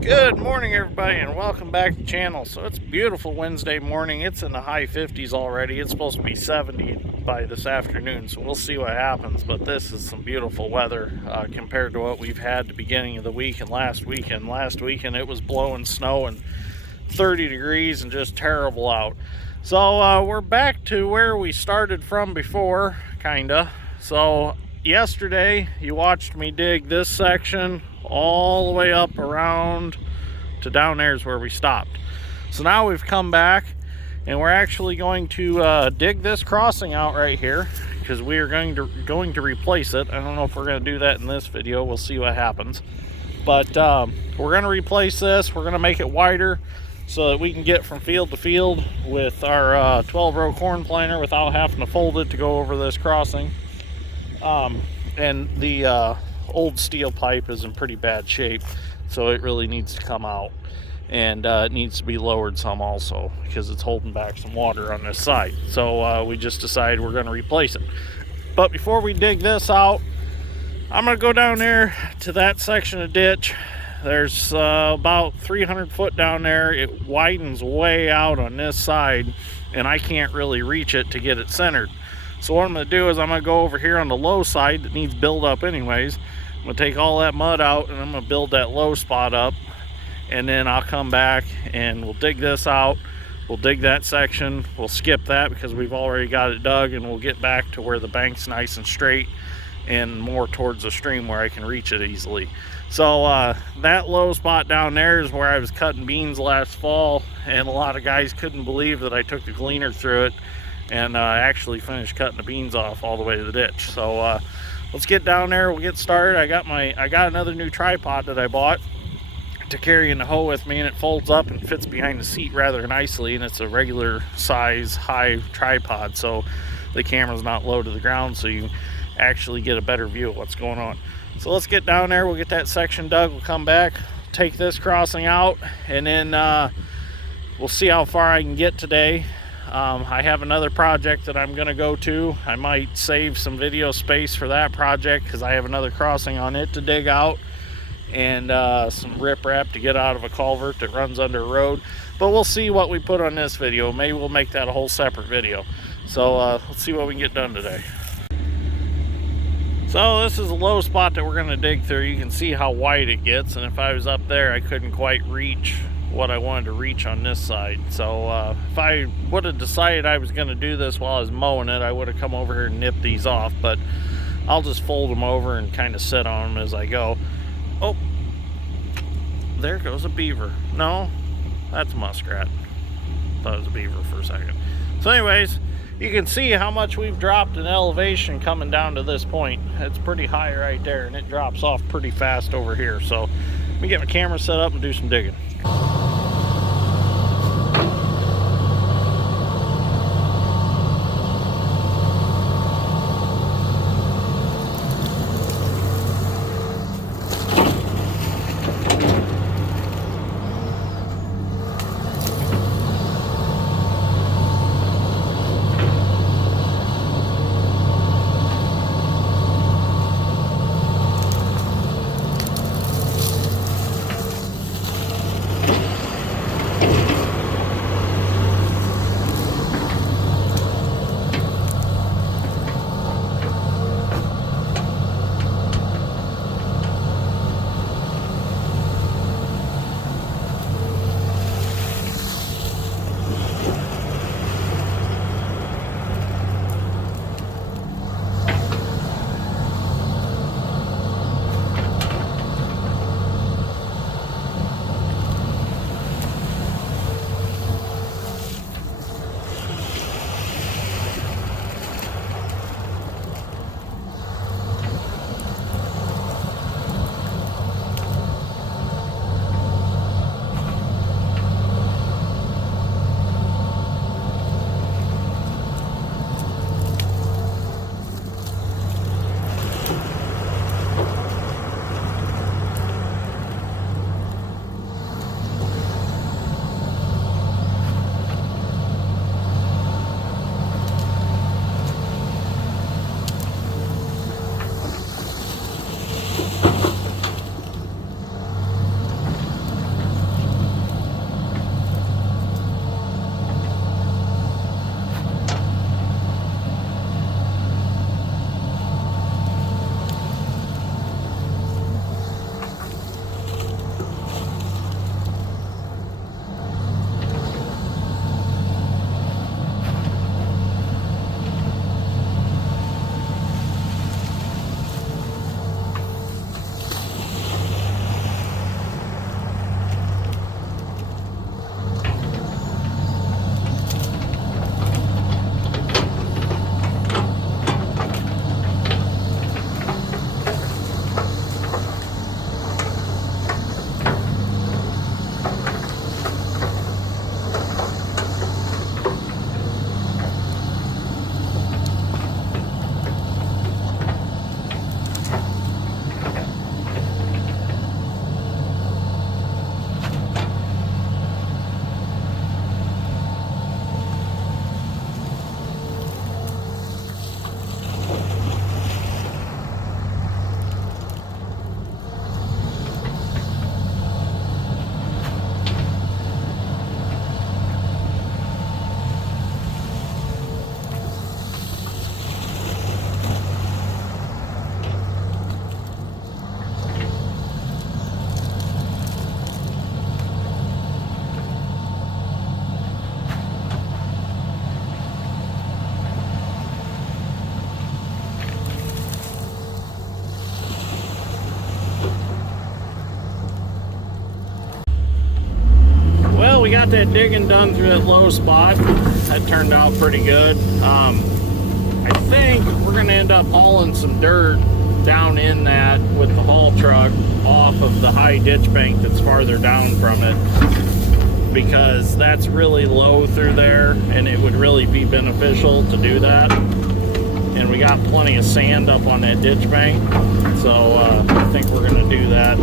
Good morning, everybody, and welcome back to the channel. So it's a beautiful Wednesday morning. It's in the high 50s already. It's supposed to be 70 by this afternoon, so we'll see what happens. But this is some beautiful weather compared to what we've had the beginning of the week and last weekend. Last weekend it was blowing snow and 30 degrees and just terrible out. So we're back to where we started from before, kinda. So yesterday you watched me dig this section all the way up around to down there is where we stopped. So now we've come back and we're actually going to dig this crossing out right here because we are going to replace it. I don't know if we're going to do that in this video. We'll see what happens. But we're going to replace this. We're going to make it wider so that we can get from field to field with our 12-row corn planter without having to fold it to go over this crossing. And the old steel pipe is in pretty bad shape, so it really needs to come out, and it needs to be lowered some also because it's holding back some water on this side. So we just decided we're going to replace it. But before we dig this out, I'm going to go down there to that section of ditch. There's about 300 foot down there. It widens way out on this side, and I can't really reach it to get it centered. So what I'm going to do is I'm going to go over here on the low side that needs build up anyways. I'm going to take all that mud out and I'm going to build that low spot up, and then I'll come back and we'll dig this out. We'll dig that section. We'll skip that because we've already got it dug, and we'll get back to where the bank's nice and straight and more towards the stream where I can reach it easily. So that low spot down there is where I was cutting beans last fall, and a lot of guys couldn't believe that I took the gleaner through it and actually finished cutting the beans off all the way to the ditch. So let's get down there. We'll get started. I got another new tripod that I bought to carry in the hoe with me, and it folds up and fits behind the seat rather nicely, and it's a regular size high tripod, so the camera's not low to the ground, so you actually get a better view of what's going on. So let's get down there. We'll get that section dug. We'll come back, take this crossing out, and then we'll see how far I can get today. I have another project that I'm going to go to. I might save some video space for that project because I have another crossing on it to dig out, and some riprap to get out of a culvert that runs under a road. But we'll see what we put on this video. Maybe we'll make that a whole separate video. So let's see what we can get done today. So this is a low spot that we're going to dig through. You can see how wide it gets, and if I was up there I couldn't quite reach what I wanted to reach on this side. So if I would have decided I was going to do this while I was mowing it, I would have come over here and nipped these off, but I'll just fold them over and kind of sit on them as I go. Oh, there goes a beaver. No, that's a muskrat. Thought it was a beaver for a second. So anyways, you can see how much we've dropped in elevation coming down to this point. It's pretty high right there, and it drops off pretty fast over here. So let me get my camera set up and do some digging. got that digging done through that low spot. That turned out pretty good. I think we're going to end up hauling some dirt down in that with the haul truck off of the high ditch bank that's farther down from it, because that's really low through there and it would really be beneficial to do that. And we got plenty of sand up on that ditch bank, so I think we're going to do that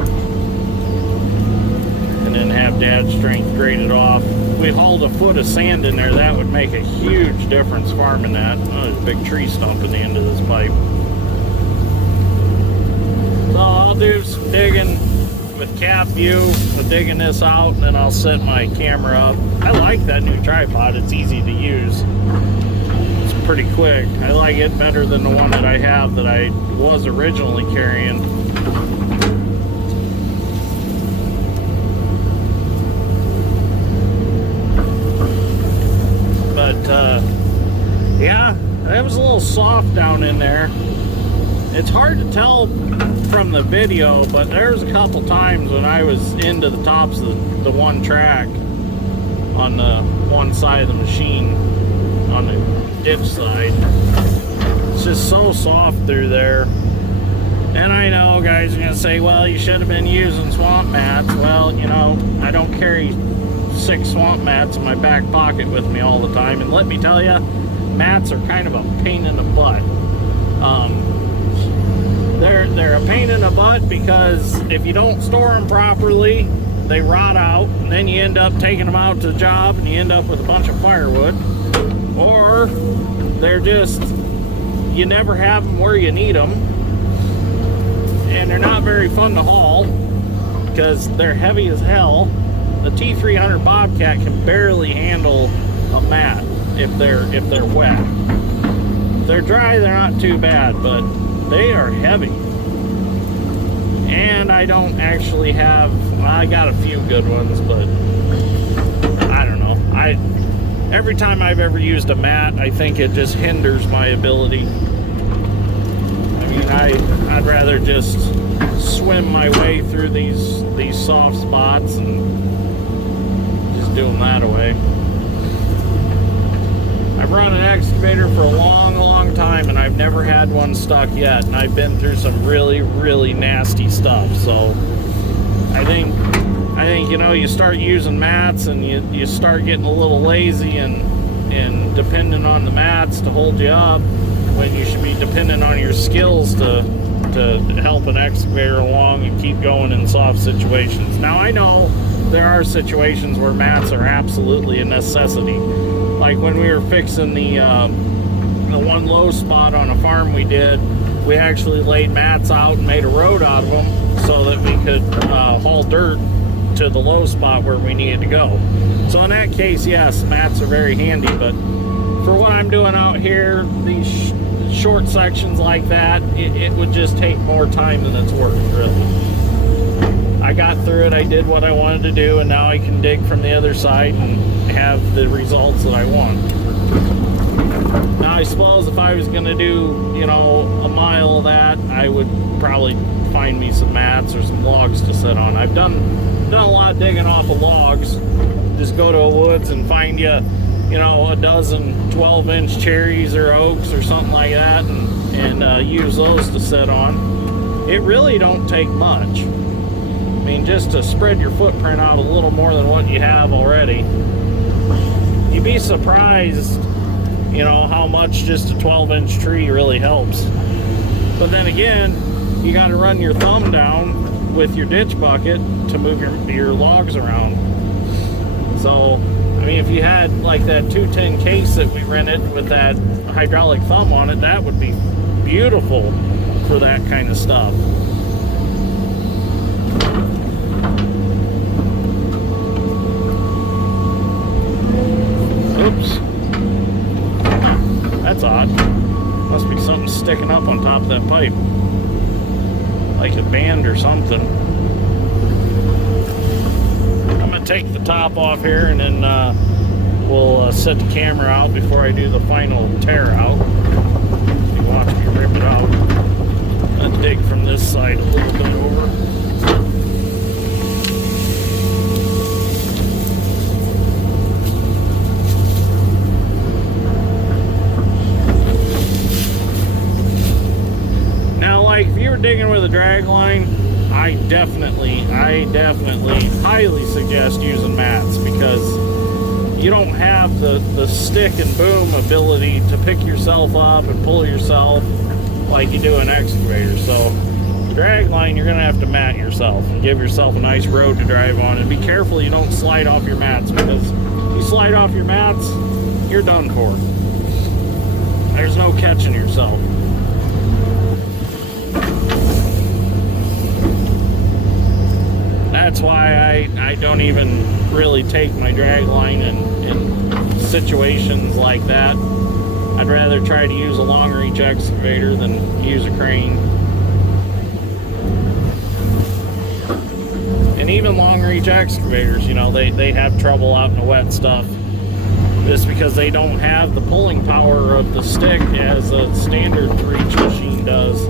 and then have Dad's strength graded off. If we hauled a foot of sand in there, that would make a huge difference farming that. Oh, there's a big tree stump in the end of this pipe. So I'll do some digging with cap view, with digging this out, and then I'll set my camera up. I like that new tripod. It's easy to use. It's pretty quick. I like it better than the one that I have that I was originally carrying. But yeah, it was a little soft down in there. It's hard to tell from the video, but there's a couple times when I was into the tops of the one track on the one side of the machine, on the ditch side. It's just so soft through there. And I know guys are gonna say, well, you should have been using swamp mats. Well, you know, I don't carry 6 swamp mats in my back pocket with me all the time, and let me tell you, mats are kind of a pain in the butt. They're a pain in the butt because if you don't store them properly, they rot out, and then you end up taking them out to the job and you end up with a bunch of firewood. Or they're just, you never have them where you need them, and they're not very fun to haul because they're heavy as hell. The T300 Bobcat can barely handle a mat if they're wet. If they're dry, they're not too bad, but they are heavy. And I don't actually have, well, I got a few good ones, but I don't know. Every time I've ever used a mat, I think it just hinders my ability. I mean, I'd rather just swim my way through these soft spots and just do them that way. I've run an excavator for a long time, and I've never had one stuck yet, and I've been through some really nasty stuff. So I think you know, you start using mats and you start getting a little lazy and dependent on the mats to hold you up, when you should be dependent on your skills to help an excavator along and keep going in soft situations. Now I know there are situations where mats are absolutely a necessity. Like when we were fixing the one low spot on a farm we did, we actually laid mats out and made a road out of them so that we could haul dirt to the low spot where we needed to go. So in that case, yes, mats are very handy, but for what I'm doing out here, these short sections like that, it would just take more time than it's worth, really. I got through it, I did what I wanted to do, and now I can dig from the other side and have the results that I want. Now I suppose if I was going to do, you know, a mile of that, I would probably find me some mats or some logs to sit on. I've done a lot of digging off of logs. Just go to a woods and find you know, a dozen 12-inch cherries or oaks or something like that, and use those to sit on. It really don't take much. I mean, just to spread your footprint out a little more than what you have already. You'd be surprised, you know, how much just a 12-inch tree really helps. But then again, you got to run your thumb down with your ditch bucket to move your logs around. So, I mean, if you had like that 210 case that we rented with that hydraulic thumb on it, that would be beautiful for that kind of stuff. Oops. That's odd. Must be something sticking up on top of that pipe. Like a band or something. I'm going to take the top off here, and then we'll set the camera out before I do the final tear out. You watch me rip it out. I'm going to dig from this side a little bit over. you're digging with a drag line, I definitely highly suggest using mats, because you don't have the stick and boom ability to pick yourself up and pull yourself like you do an excavator. So drag line, you're gonna have to mat yourself and give yourself a nice road to drive on, and be careful you don't slide off your mats, because if you slide off your mats, you're done for. There's no catching yourself. That's why I don't even really take my drag line in situations like that. I'd rather try to use a long reach excavator than use a crane. And even long reach excavators, you know, they have trouble out in the wet stuff, just because they don't have the pulling power of the stick as a standard reach machine does.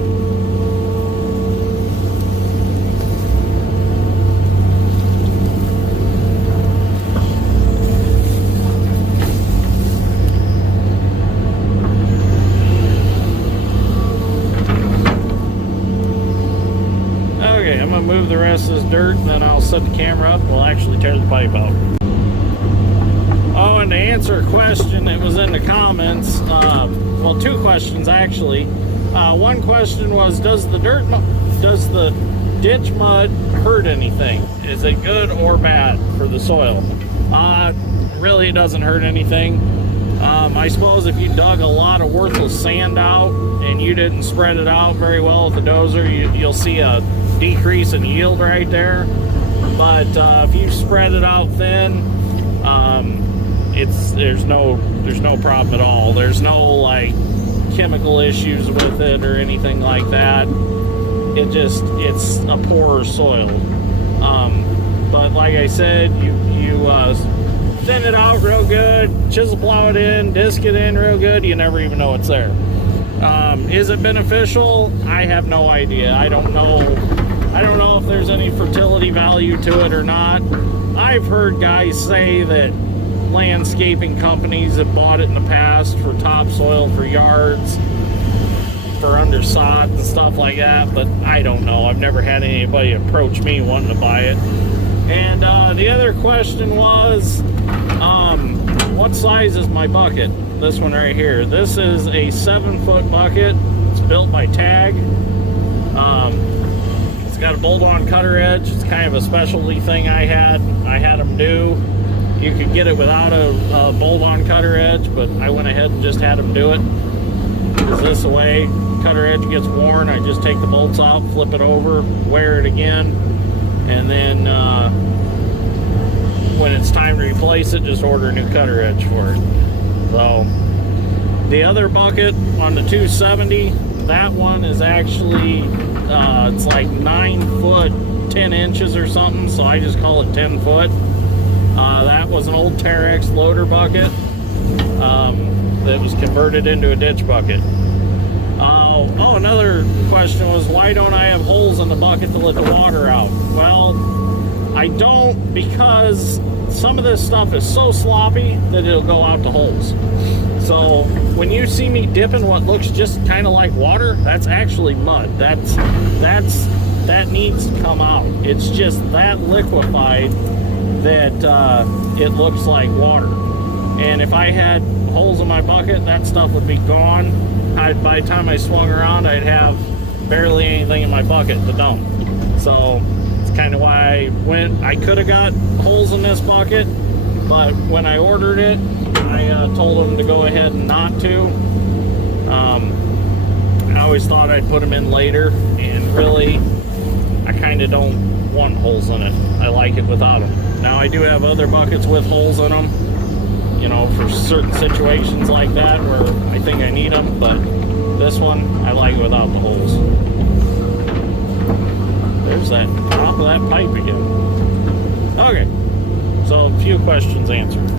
I'm gonna move the rest of this dirt, and then I'll set the camera up and we'll actually tear the pipe out. Oh, and to answer a question that was in the comments, well, two questions actually. One question was, does the ditch mud hurt anything? Is it good or bad for the soil? Really, it doesn't hurt anything. I suppose if you dug a lot of worthless sand out and you didn't spread it out very well with the dozer, you'll see a decrease in yield right there. But if you spread it out thin, there's no problem at all. There's no like chemical issues with it or anything like that. It's a poorer soil. But like I said, you thin it out real good, chisel plow it in, disc it in real good, you never even know it's there. Is it beneficial? I have no idea. I don't know if there's any fertility value to it or not. I've heard guys say that landscaping companies have bought it in the past for topsoil for yards, for undersod and stuff like that, but I don't know. I've never had anybody approach me wanting to buy it. And the other question was, what size is my bucket? This one right here. This is a 7-foot bucket. It's built by Tag. It's got a bolt-on cutter edge. It's kind of a specialty thing I had them do. You could get it without a bolt-on cutter edge, but I went ahead and just had them do it. Because this way, cutter edge gets worn, I just take the bolts out, flip it over, wear it again, and then when it's time to replace it, just order a new cutter edge for it. So the other bucket on the 270, that one is actually it's like 9 foot 10 inches or something, so I just call it 10 foot. That was an old Terex loader bucket that was converted into a ditch bucket. Oh, another question was, why don't I have holes in the bucket to let the water out? Well, I don't, because some of this stuff is so sloppy that it'll go out the holes. So when you see me dipping what looks just kind of like water, that's actually mud. That needs to come out. It's just that liquefied that it looks like water. And if I had holes in my bucket, that stuff would be gone. By the time I swung around, I'd have barely anything in my bucket to dump. So it's kind of why I could have got holes in this bucket, but when I ordered it, I told them to go ahead and not to. I always thought I'd put them in later, and really, I kind of don't want holes in it. I like it without them. Now, I do have other buckets with holes in them, you know, for certain situations like that where I think I need them, but this one, I like it without the holes. There's that top of that pipe again. Okay, so a few questions answered.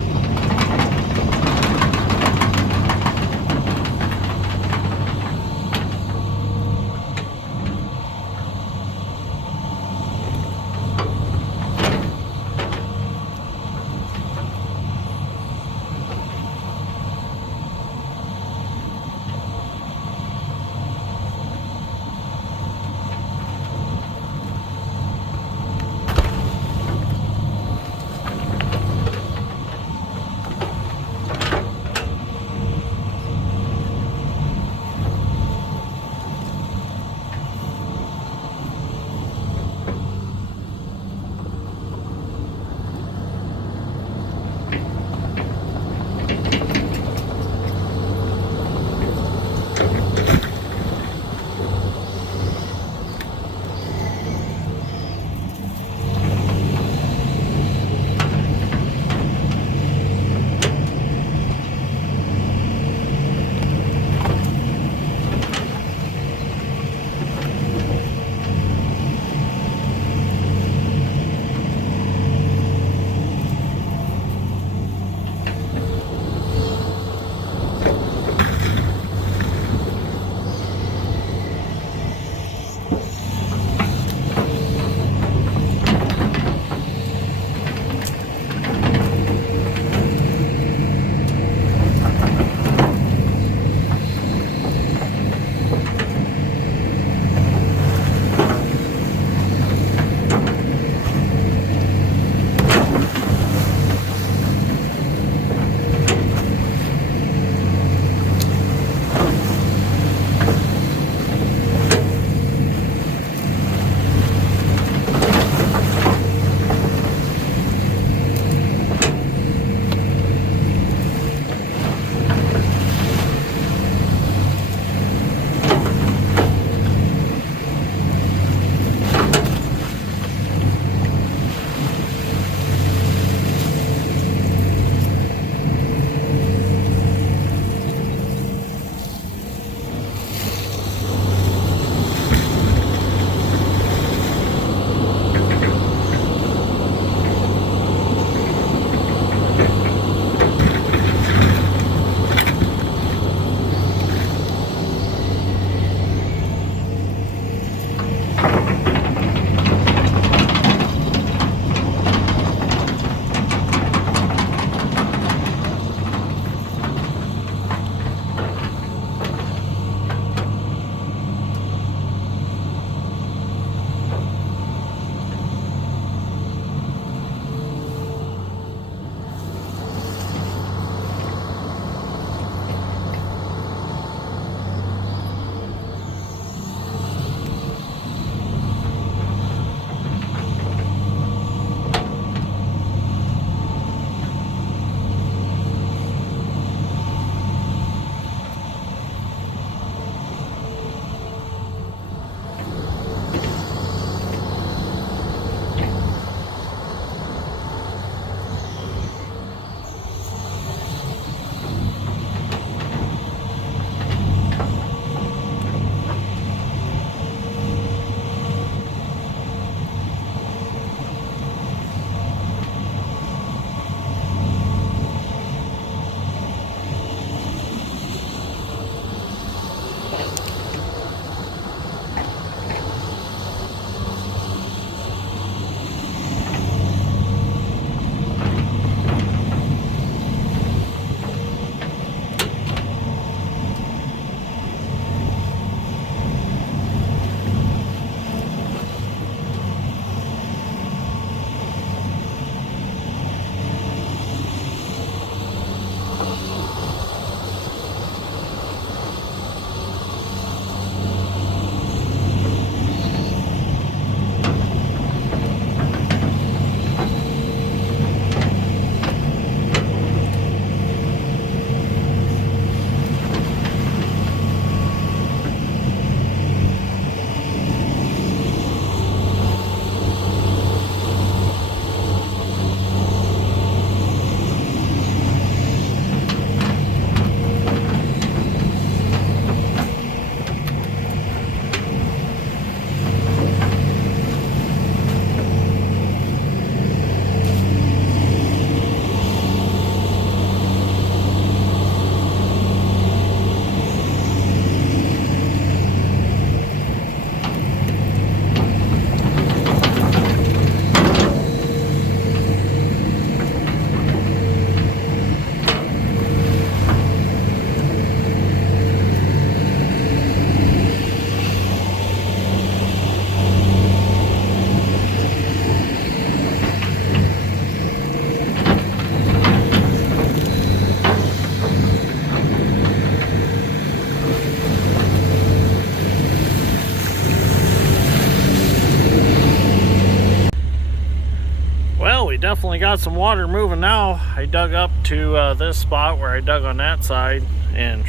we definitely got some water moving now. I dug up to this spot where I dug on that side, and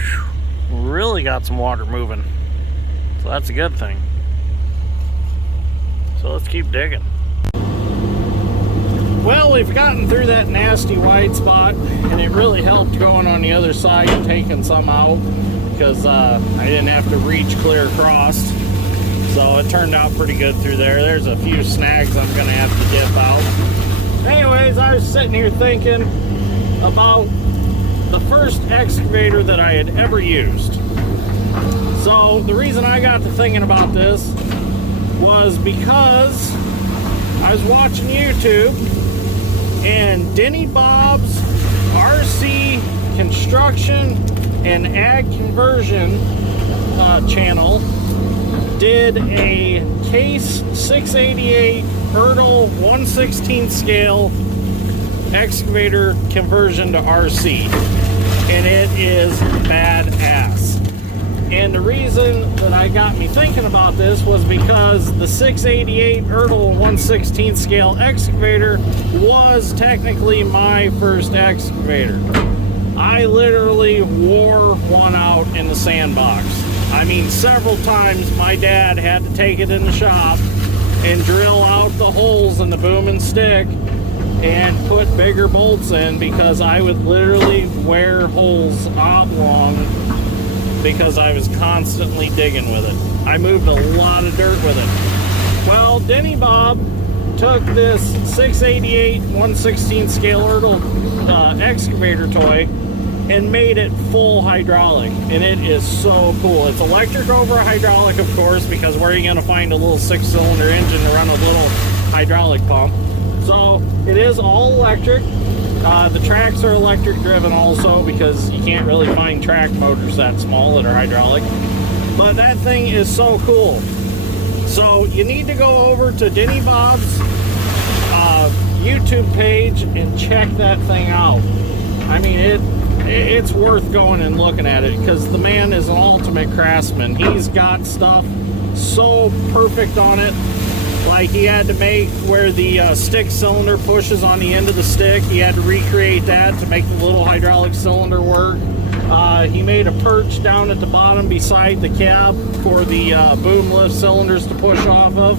really got some water moving. So that's a good thing. So let's keep digging. Well, we've gotten through that nasty wide spot, and it really helped going on the other side and taking some out, because I didn't have to reach clear across. So it turned out pretty good through there. There's a few snags I'm gonna have to dip out. Anyways, I was sitting here thinking about the first excavator that I had ever used. So the reason I got to thinking about this was because I was watching YouTube, and Denny Bob's RC Construction and Ag Conversion channel did a Case 688 Ertl 1/16 scale excavator conversion to RC, and it is badass. And the reason that I got me thinking about this was because the 688 Ertl 1/16 scale excavator was technically my first excavator. I literally wore one out in the sandbox. I mean, several times my dad had to take it in the shop and drill out the holes in the boom and stick and put bigger bolts in, because I would literally wear holes oblong because I was constantly digging with it. I moved a lot of dirt with it. Well, Denny Bob took this 688 1/16 scale Ertl excavator toy and made it full hydraulic, and it is so cool. It's electric over hydraulic, of course, because where are you going to find a little 6-cylinder engine to run a little hydraulic pump? So it is all electric. The tracks are electric driven also, because you can't really find track motors that small that are hydraulic. But that thing is so cool. So you need to go over to Denny Bob's YouTube page and check that thing out. I mean, it's worth going and looking at it, because the man is an ultimate craftsman. He's got stuff so perfect on it. Like, he had to make where the stick cylinder pushes on the end of the stick. He had to recreate that to make the little hydraulic cylinder work. He made a perch down at the bottom beside the cab for the boom lift cylinders to push off of.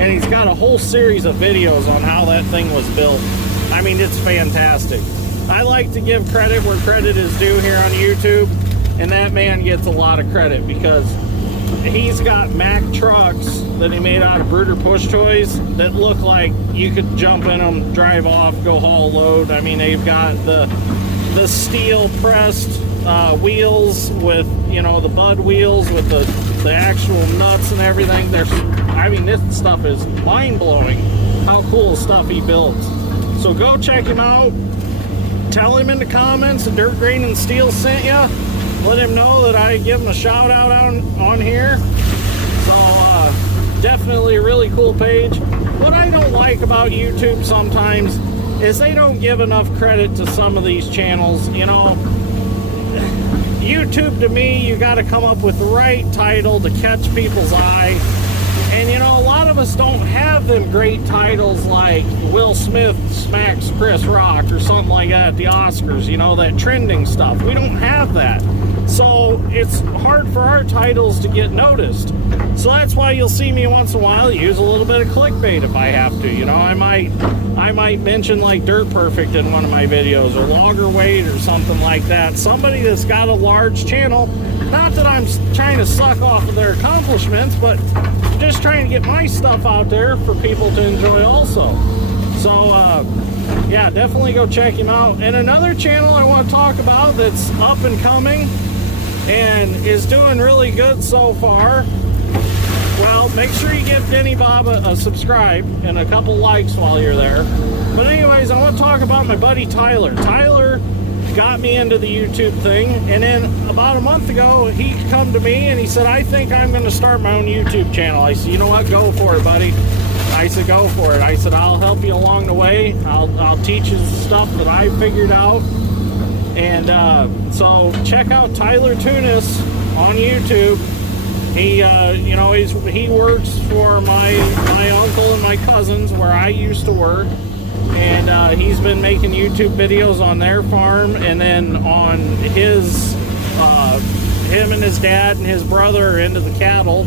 And he's got a whole series of videos on how that thing was built. I mean, it's fantastic. I like to give credit where credit is due here on YouTube, and that man gets a lot of credit, because he's got Mack trucks that he made out of Brooder push toys that look like you could jump in them, drive off, go haul load. I mean, they've got the steel pressed wheels with, you know, the bud wheels with the actual nuts and everything. I mean, this stuff is mind-blowing how cool stuff he builds. So go check him out. Tell him in the comments that Dirt Grain and Steel sent you. Let him know that I give him a shout out on here. So definitely a really cool page. What I don't like about YouTube sometimes is they don't give enough credit to some of these channels. You know, YouTube, to me, you got to come up with the right title to catch people's eye. And you know, a lot of us don't have them great titles like Will Smith smacks Chris Rock or something like that at the Oscars, you know, that trending stuff. We don't have that. So it's hard for our titles to get noticed. So that's why you'll see me once in a while use a little bit of clickbait if I have to. You know, I might mention like Dirt Perfect in one of my videos, or Logger Weight or something like that. Somebody that's got a large channel. Not that I'm trying to suck off of their accomplishments, but just trying to get my stuff out there for people to enjoy also. So yeah, definitely go check him out. And another channel I want to talk about that's up and coming and is doing really good so far, well, make sure you give Denny Bob a subscribe and a couple likes while you're there. But anyways, I want to talk about my buddy Tyler. Tyler got me into the YouTube thing, and then about a month ago he come to me and he said, I think I'm going to start my own YouTube channel. I said, you know what, go for it, buddy. I said, go for it. I said, I'll help you along the way. I'll teach you stuff that I figured out. And so check out Tyler Tunis on YouTube. He you know, he works for my uncle and my cousins where I used to work. and he's been making YouTube videos on their farm, and then on his, him and his dad and his brother are into the cattle,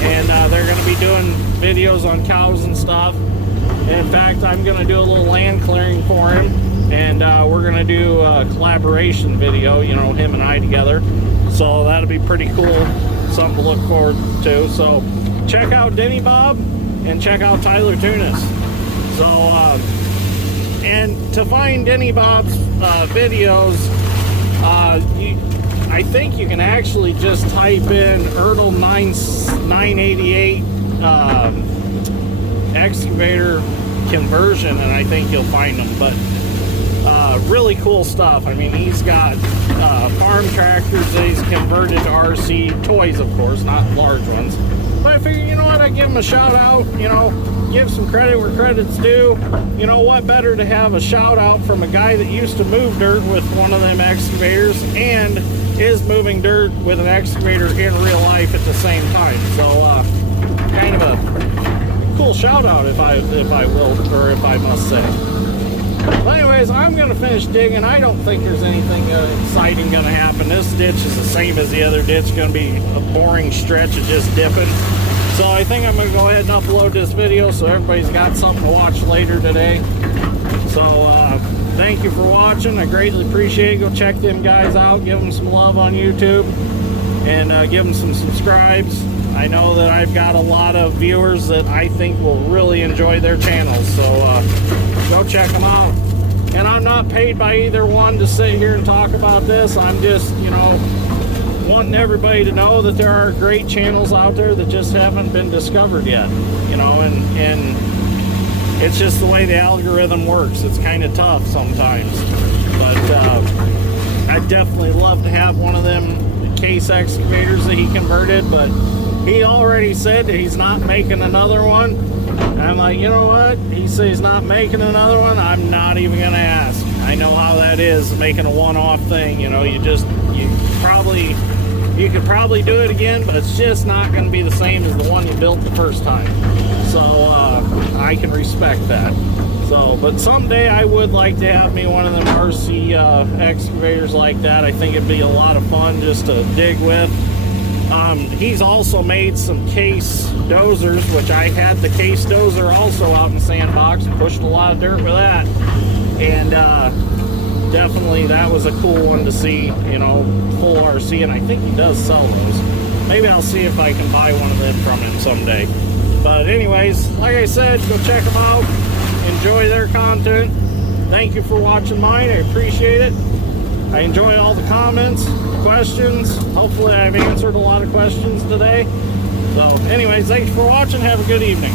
and they're going to be doing videos on cows and stuff. And in fact, I'm going to do a little land clearing for him, and we're going to do a collaboration video, you know, him and I together. So that'll be pretty cool, something to look forward to. So check out Denny Bob and check out Tyler Tunis. So, and to find Denny Bob's videos, I think you can actually just type in Erdl 988 excavator conversion, and I think you'll find them. But really cool stuff. I mean, he's got farm tractors that he's converted to RC toys, of course, not large ones. But I figured, you know what, I'd give him a shout out, you know, give some credit where credit's due. You know what, better to have a shout out from a guy that used to move dirt with one of them excavators and is moving dirt with an excavator in real life at the same time. So kind of a cool shout out, if I will, or if I must say. Well, anyways, I'm going to finish digging. I don't think there's anything exciting going to happen. This ditch is the same as the other ditch. It's going to be a boring stretch of just dipping. So I think I'm going to go ahead and upload this video so everybody's got something to watch later today. So thank you for watching. I greatly appreciate it. Go check them guys out. Give them some love on YouTube. And give them some subscribes. I know that I've got a lot of viewers that I think will really enjoy their channels. So go check them out. And I'm not paid by either one to sit here and talk about this. I'm just, you know, wanting everybody to know that there are great channels out there that just haven't been discovered yet. You know, and it's just the way the algorithm works. It's kind of tough sometimes. But I'd definitely love to have one of them case excavators that he converted, but he already said that he's not making another one. And I'm like, you know what? He says he's not making another one. I'm not even going to ask. I know how that is, making a one-off thing. You know, you could probably do it again, but it's just not going to be the same as the one you built the first time. So I can respect that. So, but someday I would like to have me one of them RC excavators like that. I think it'd be a lot of fun just to dig with. He's also made some case dozers, which I had the case dozer also out in the sandbox, pushed a lot of dirt with that, and definitely that was a cool one to see, you know, full RC, and I think he does sell those. Maybe I'll see if I can buy one of them from him someday. But anyways, like I said, go check them out, enjoy their content. Thank you for watching mine, I appreciate it. I enjoy all the comments, questions. Hopefully I've answered a lot of questions today. So anyways, thanks for watching. Have a good evening.